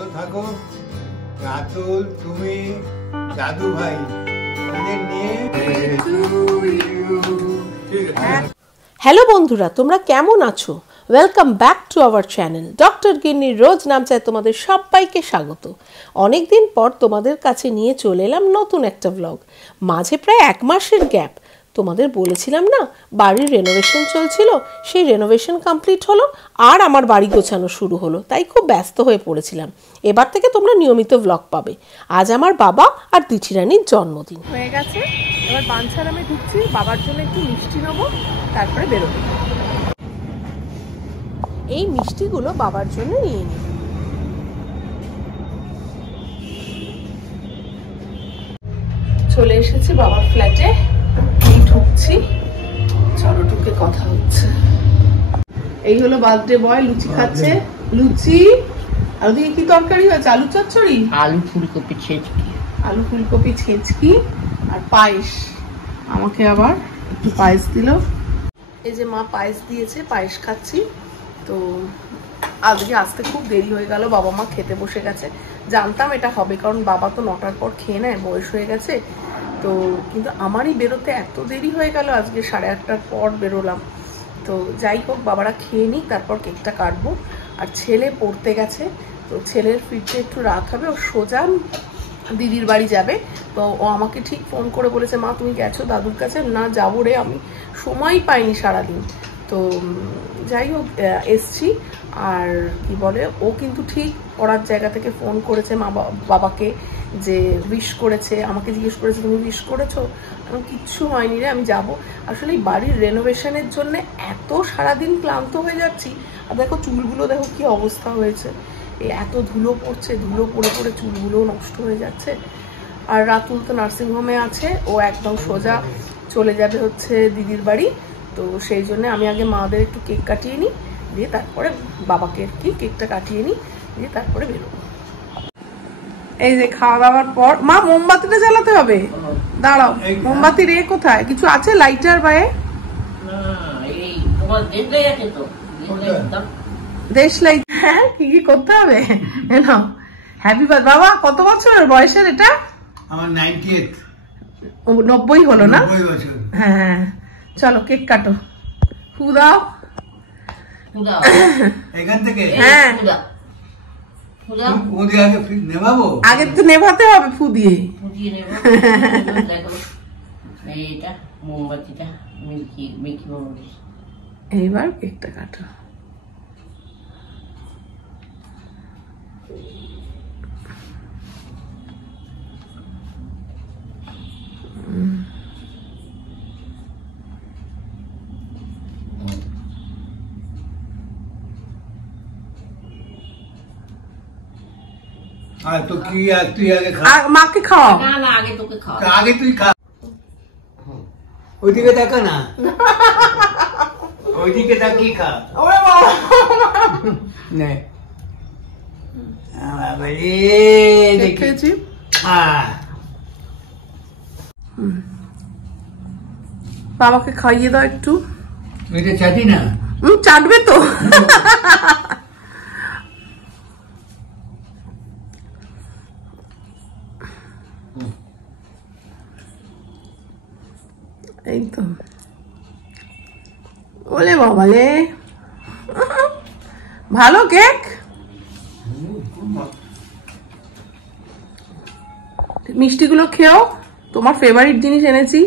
ভালো থাকো। রাতুল, তুমি, দাদু ভাই এদের নিয়ে। হ্যালো বন্ধুরা, তোমরা কেমন আছো? Welcome back to our channel doctor গিন্নির রোজ নামচায় তোমাদের সবাইকে স্বাগত। অনেক দিন পর তোমাদের কাছে নিয়ে চলে এলাম নতুন একটা ব্লগ। মাঝে প্রায় 1 মাসের গ্যাপ। তোমাদের বলেছিলাম না, বাড়ির রেনোভেশন চলছিল, সেই রেনোভেশন কমপ্লিট হলো আর আমার বাড়ি গোছানো শুরু হলো, তাই খুব ব্যস্ত হয়ে পড়েছিলাম। এবার থেকে তোমরা নিয়মিত ব্লগ পাবে। আজ আমার বাবা আর দিঠি রানীর জন্মদিন হয়ে গেছে। এবার বাঞ্ছারামে ঢুকছি, বাবার জন্য একটু মিষ্টি নেবো, তারপরে বেরোবো। এই মিষ্টিগুলো বাবার জন্য নিয়ে নিই। চলে এসেছি বাবার ফ্ল্যাটে, ঢুকছি, চলো ঢুকে কথা হচ্ছে। এই হলো বার্থডে বয়, লুচি খাচ্ছে। লুচি আর ওদিকে কি তরকারি হয়েছে? আলু চচ্চড়ি, আলু ফুলকপি ছেঁচকি, আলু ফুলকপি ছেঁচকি আর পায়েস। আমাকে আবার একটু পায়েস দিল। এই যে মা পায়েস দিয়েছে, পায়েস খাচ্ছি। তো আজকে আসতে খুব দেরি হয়ে গেল, বাবা মা খেতে বসে গেছে। জানতাম এটা হবে, কারণ বাবা তো 9টার পর খেয়ে নেয়, বয়স হয়ে গেছে। তো কিন্তু আমারই বেরোতে এত দেরি হয়ে গেল, আজকে 8:30টার পর বেরোলাম। তো যাই হোক, বাবারা খেয়ে নিক, তারপর কেকটা কাটবো। আর ছেলে পড়তে গেছে, তো ছেলের ফিরতে একটু রাত হবে, ও সোজা দিদির বাড়ি যাবে। তো ও আমাকে ঠিক ফোন করে বলেছে, মা তুমি গেছো দাদুর কাছে? না, যাবো রে, আমি সময় পাইনি সারাদিন। তো যাই হোক, এসছি। আর কি বলে, ও কিন্তু ঠিক পড়ার জায়গা থেকে ফোন করেছে বাবাকে, যে উইশ করেছে, আমাকে জিজ্ঞেস করেছে তুমি উইশ করেছো? আমি কিচ্ছু হয়নি রে, আমি যাব। আসলে এই বাড়ির রেনোভেশনের জন্য এত সারাদিন ক্লান্ত হয়ে যাচ্ছি। আর দেখো চুলগুলো, দেখো কি অবস্থা হয়েছে, এই এত ধুলো পড়ছে, ধুলো পড়ে পড়ে চুলগুলো নষ্ট হয়ে যাচ্ছে। আর রাতুল তো নার্সিংহোমে আছে, ও একদম সোজা চলে যাবে হচ্ছে দিদির বাড়ি। তো সেই জন্য আমি আগে মাদের একটু কেক কাটিয়ে নিই, দিয়ে তারপরে বাবাকে কি কেকটা কাটিয়ে নিই, দিয়ে তারপরে বেরোবো। এই যে খাওয়া দাওয়ার পর, মা মোমবাতিটা জ্বালাতে হবে, দাঁড়াও। মোমবাতি রে কোথায়? কিছু আছে লাইটার বায়ে? দেশ লাইট। হ্যাঁ, কি কি করতে হবে? Happy birthday. বাবা কত বছরের বয়সের এটা? আমার 98। 90 হলো না? 90 বছর। হ্যাঁ, চলো কেক কাটো। ফু দাও এখান থেকে। হ্যাঁ, আগে তো নেভাতে হবে ফু দিয়ে। এইবার কেকটা কাটো। তো কি, তুই আগে খা। মাকে খাওয়া। না না, আগে তোকে খাওয়া। আগে তুই খা। ওইদিকে দেখা না, ওইদিকে তাকিয়ে খা। দেখেছি। বাবাকে খাইয়ে দাও একটু। এটা চাটি না? চাটবে তো। এই তো, ওলে বাবালে, ভালো কেক। মিষ্টিগুলো খেও, তোমার ফেভারিট জিনিস এনেছি।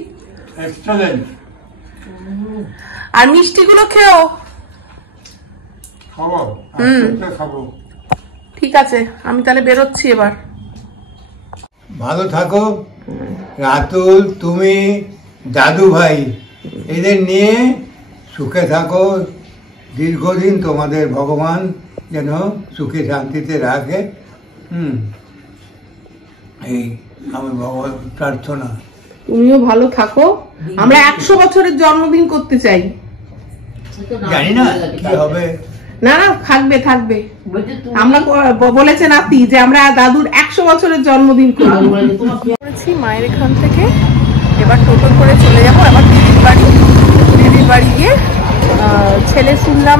আর মিষ্টিগুলো খেও। ঠিক আছে, আমি তাহলে বেরোচ্ছি এবার। ভালো থাকো। রাতুল, তুমি, দাদু ভাই এদের নিয়ে সুখে থাকো। দীর্ঘদিন তোমাদের ভগবান যেন সুখে শান্তিতে রাখে। এই আমার ভগবান প্রার্থনা। তুমিও ভালো থাকো। আমরা 100 বছরের জন্মদিন করতে চাই। জানি না কি হবে। না না, থাকবে থাকবে। আমরা বলেছে নাতি যে আমরা দাদুর 100 বছরের জন্মদিন করব। মায়ের এখান থেকে এবার টোটো করে চলে যাবো আবার দিদির বাড়ি। দিদির বাড়ি গিয়ে ছেলে শুনলাম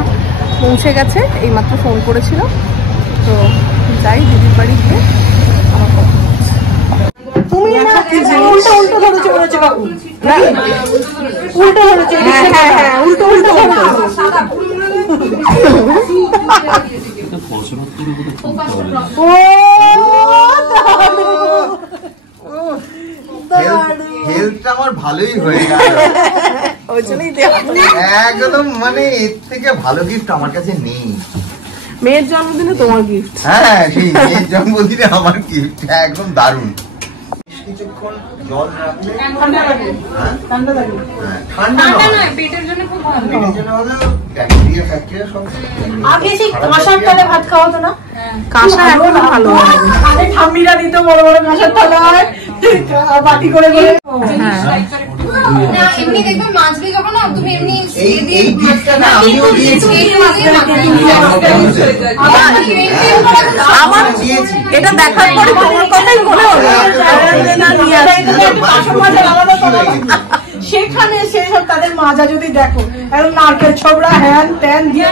পৌঁছে গেছে, এইমাত্র ফোন করেছিল। তো যাই দিদির বাড়ি গিয়ে তুমি উল্টো উল্টো ধরেছো বলেছো কাকু, উল্টো ধরেছো। হ্যাঁ হ্যাঁ হ্যাঁ, উল্টো উল্টো ধরেছো। হেলথটা আমার ভালোই হয়ে গেল, একদম মানে এর থেকে ভালো গিফট আমার কাছে নেই। মেয়ের জন্মদিনে তোমার গিফট। হ্যাঁ, সেই মেয়ের জন্মদিনে আমার গিফট একদম দারুণ। কিছুক্ষণ জল রাখলে ঠান্ডা লাগে, ঠান্ডা নয়, পেটের জন্য খুব ভালো, পেটের জন্য ভালো, ব্যাকটেরিয়া ফ্যাকটেরিয়া সব। আগে সেই কাঁসার থালায় ভাত খাওয়া হতো না, কাঁসা এখন ভালো আগে ঠাম্মিরা দিত বড় বড় কাঁসার থালায় বাটি করে করে। না এমনি দেখবে মাছবি যখন না তুমি এমনি এই গিফটটা না আমিও দিয়েছি, আমার এটা দেখার পরে তোমার কথাই মনে হলো সেখানে সেসব তাদের মাজা যদি দেখো একদম নারকেল ছোবড়া হ্যান ত্যান দিয়ে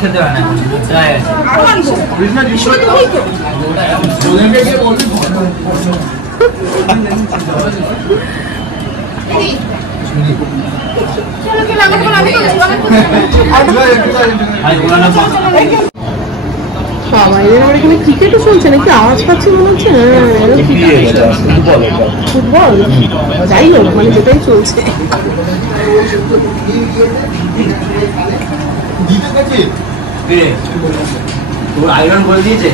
খেতে হয় না সবাই এখানে ক্রিকেটও চলছে নাকি, আওয়াজ পাচ্ছি মনে হচ্ছে। ফুটবল, যাই হোক মানে যেটাই চলছে। তোর আয়রন করে দিয়েছে,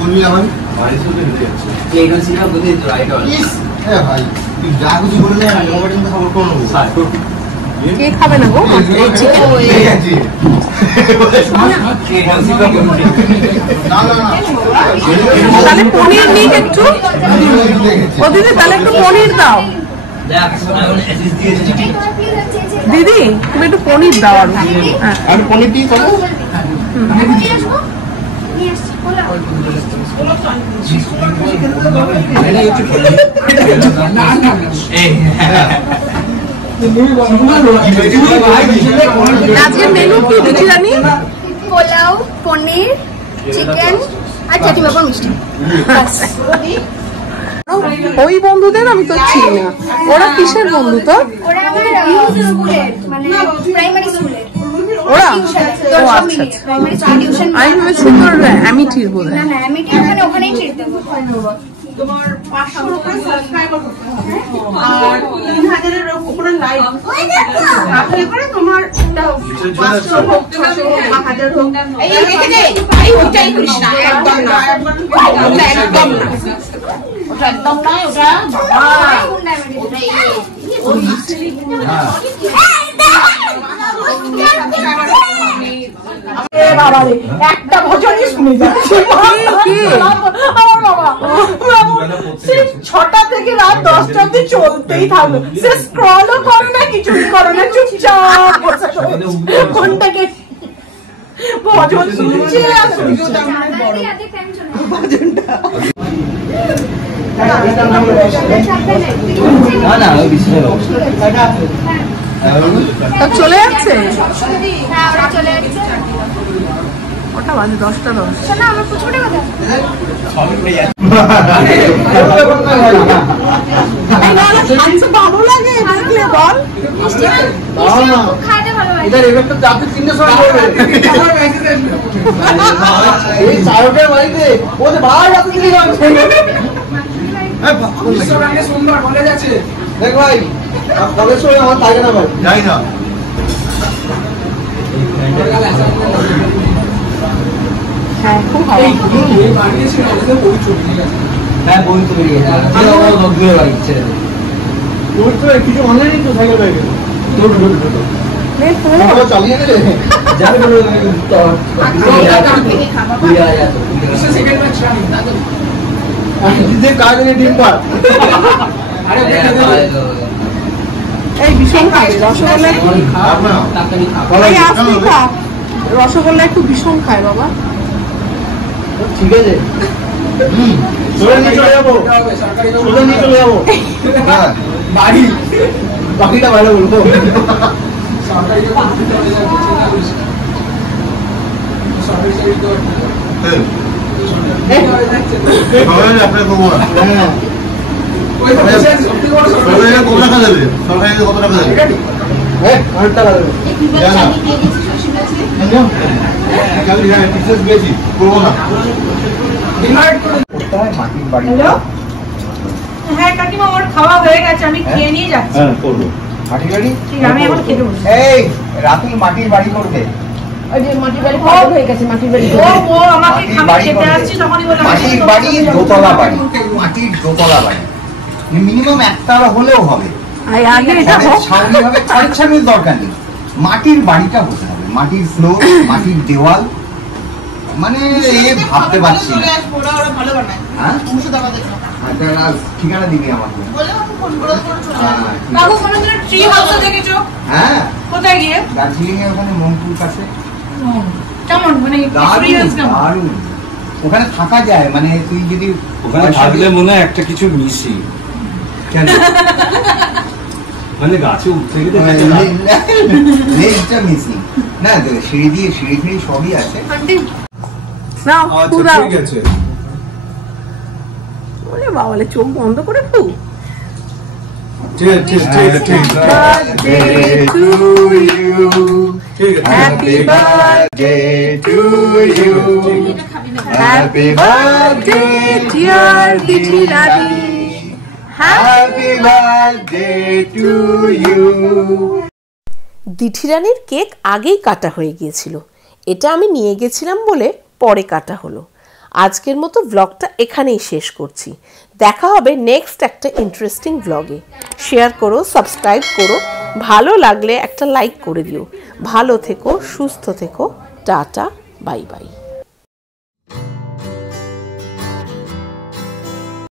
বলবি আমার এইরকম সিনেমা বলে দিত আয়রন। ভাই তুই যা কিছু বললে খবর করবো। কে খাবে না গো এই চিকেন? তাহলে পনির নিই একটু, ও দিদি তাহলে একটু পনির দাও। দিদি তুমি একটু পনির দাও। আর পনির দিয়ে করো। আজকের মেনু কি দিদি জানি? পোলাও, পনির, চিকেন আর চাটি বাবা মিষ্টি। ওই বন্ধুদের আমি তো চিনি না, ওরা কিসের বন্ধু তো? ওরা আমার স্কুলের মানে প্রাইমারি স্কুলের। ওরা প্রাইমারি স্কুল টিউশন। আমি ভেবেছি তোর অ্যামিটির বোধ হয়। না না আমি ওখানেই ট্রিট দেবো। তোমার 500 রুপিস সাবস্ক্রাইবার আর 3000 এর উপরে লাইক তাহলে করে তোমার 500 হোক 600 হোক 1000 হোক এই এখানে ভাই ওটাই করিস না, একদম না, ওটা একদম না, ওটা একদম না, ওটা বাবা একটা ভজনই শুনে যাচ্ছে আমার বাবা। 6টা থেকে রাত 10টা অব্দি চলতেই থাকলো, সে স্ক্রলও করে না, কিছুই করে না, চুপচাপ কোনটাকে ভজন শুনছে আর ভিডিওটা আমার বড় ভজনটা। না ওই বিষয় চলে যাচ্ছে, হ্যাঁ ওরা চলে যাচ্ছে। ওটা বাজে 10টা 10। শোনা আমার পুচকুটা কথা ভালো লাগে দেখলে বল। মিষ্টি খুব খাইতে ভালোবাসে। এটার এবারটা যাতে 3টা সময় করবে এই সারকের বাড়িতে ও যে ভাই রাতে থেকে যাচ্ছে সুন্দর কলেজ আছে দেখ ভাই কলেজ সময় আমার থাকে না ভাই যাই না। হ্যাঁ খুব ভালো। হ্যাঁ বই তো বেরিয়ে গেছে বাড়ি ছেড়ে কিছু অনলাইনে তো সাইকেল পেয়ে গেল চালিয়ে গেলে যাবে কাজ ডিম পার এই ভীষণ খাই রসগোল্লা, রসগোল্লা একটু ভীষণ খায় বাবা। ঠিক আছে চলে যাবো চলে যাবো বাড়ি বাকিটা বাইরে বলবো হ্যাঁ কাকিমা আমার খাওয়া হয়ে গেছে, আমি খেয়ে নিয়ে যাচ্ছি। মাটির বাড়ি আমি এখন খেতে বসি। এই রাতুল মাটির বাড়ি করবে মাটির বাড়ি দোতলা বাড়ি, মাটির দোতলা বাড়ি মিনিমাম একতলা হলেও হবে, ছাউনি হবে, কারেন্ট ছাউনির দরকার নেই, মাটির বাড়িটা হতে হবে, মাটির ফ্লোর, মাটির দেওয়াল, মানে ভাবতে পারছি না। ঠিকানা দিবি আমাকে? হ্যাঁ কোথায় গিয়ে? দার্জিলিং এ ওখানে মংপুর কাছে। কেমন মানে দারুণ, ওখানে থাকা যায়, মানে তুই যদি ওখানে থাকলে মনে হয় একটা কিছু মিসি কেন মানে গাছে উঠতে গেলে লেজটা মিসিং না, সিঁড়ি দিয়ে সিঁড়ি ফিড়ি সবই আছে। ঠিক আছে বাবালে চোখ বন্ধ করে ফু। Happy birthday to you. Happy birthday dear Dithi Rani. Happy birthday to you. Dithi রানীর কেক আগেই কাটা হয়ে গিয়েছিল, এটা আমি নিয়ে গেছিলাম বলে পরে কাটা হলো। আজকের মতো ব্লগটা এখানেই শেষ করছি, দেখা হবে নেক্সট একটা ইন্টারেস্টিং ব্লগে। শেয়ার করো, সাবস্ক্রাইব করো, ভালো লাগলে একটা লাইক করে দিও। ভালো থেকো, সুস্থ থেকো, টাটা, বাই বাই।